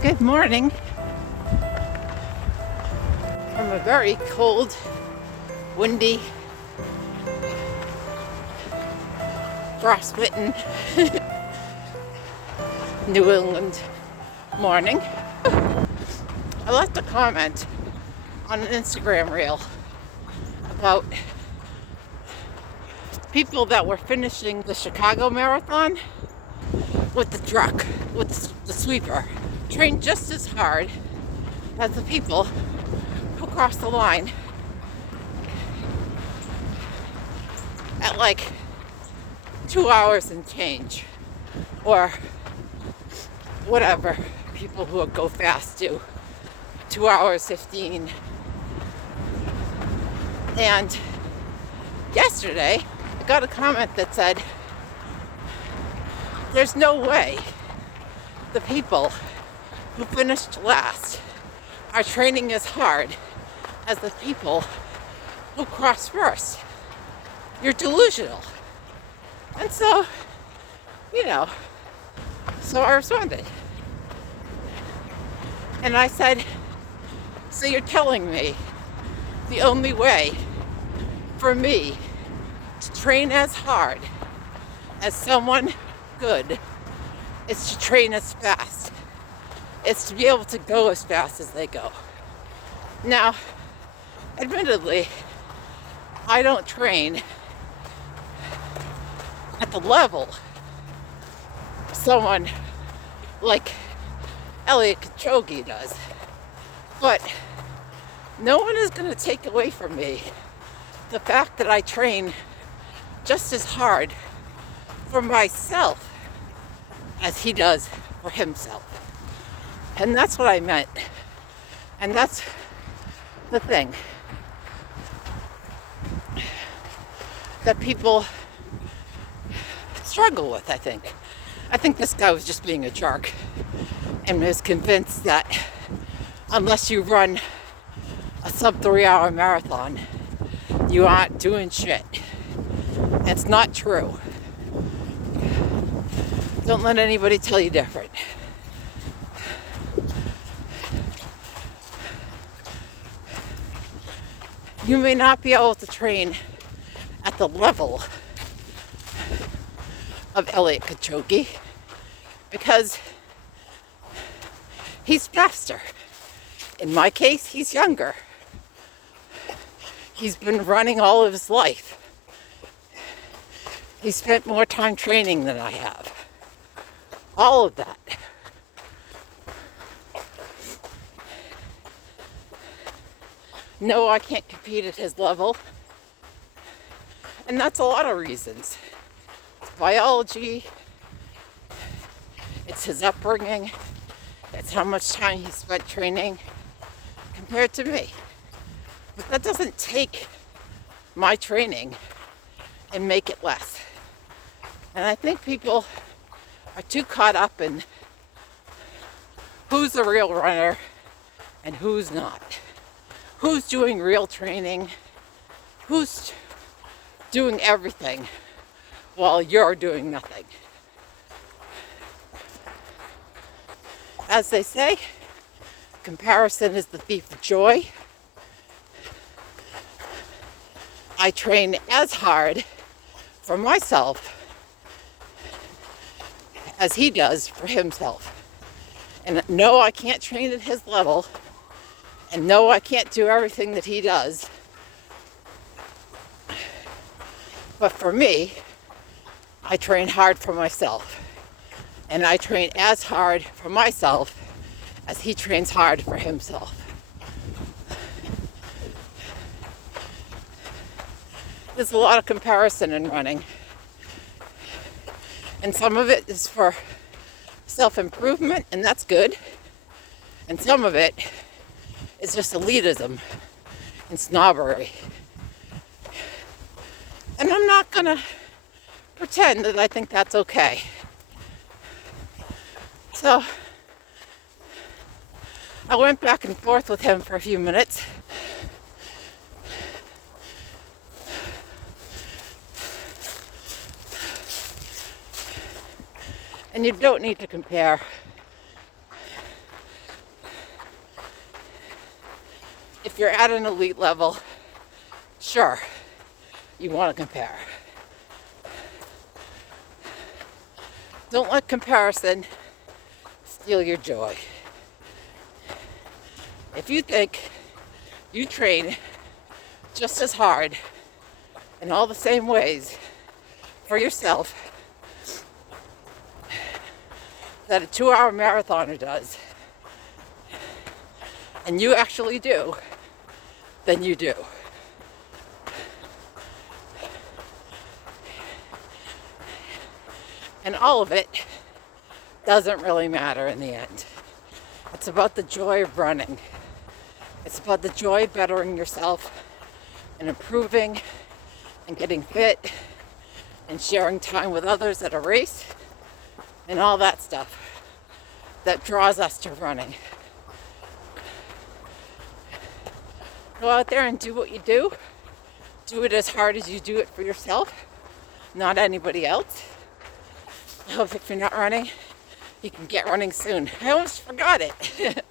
Good morning from a very cold, windy, frostbitten New England morning. I left a comment on an Instagram reel about people that were finishing the Chicago Marathon with the truck, with the sweeper, trained just as hard as the people who crossed the line at like 2 hours and change, or whatever people who go fast do, 2 hours 15. And yesterday I got a comment that said there's no way the people who finished last are training as hard as the people who crossed first. You're delusional. And so, so I responded. And I said, so you're telling me the only way for me to train as hard as someone good is to train as fast. It's to be able to go as fast as they go. Now, admittedly, I don't train at the level someone like Eliud Kipchoge does. But no one is going to take away from me the fact that I train just as hard for myself as he does for himself. And that's what I meant. And that's the thing that people struggle with, I think. I think this guy was just being a jerk and was convinced that unless you run a sub 3 hour marathon, you aren't doing shit. It's not true. Don't let anybody tell you different. You may not be able to train at the level of Eliud Kipchoge because he's faster. In my case, he's younger. He's been running all of his life. He spent more time training than I have. All of that. No, I can't compete at his level. And that's a lot of reasons. It's biology, it's his upbringing, it's how much time he spent training compared to me. But that doesn't take my training and make it less. And I think people are too caught up in who's the real runner and who's not. Who's doing real training? Who's doing everything while you're doing nothing? As they say, comparison is the thief of joy. I train as hard for myself as he does for himself. And no, I can't train at his level. And no, I can't do everything that he does. But for me, I train hard for myself. And I train as hard for myself as he trains hard for himself. There's a lot of comparison in running. And some of it is for self-improvement, and that's good. And some of it is just elitism and snobbery. And I'm not gonna pretend that I think that's okay. So I went back and forth with him for a few minutes. And you don't need to compare if you're at an elite level, sure, you want to compare. Don't let comparison steal your joy. If you think you train just as hard in all the same ways for yourself that a 2-hour marathoner does, and you actually do, then you do. And all of it doesn't really matter in the end. It's about the joy of running. It's about the joy of bettering yourself and improving and getting fit and sharing time with others at a race and all that stuff that draws us to running. Go out there and do what you do. Do it as hard as you do it for yourself, not anybody else. I hope if you're not running, you can get running soon. I almost forgot it.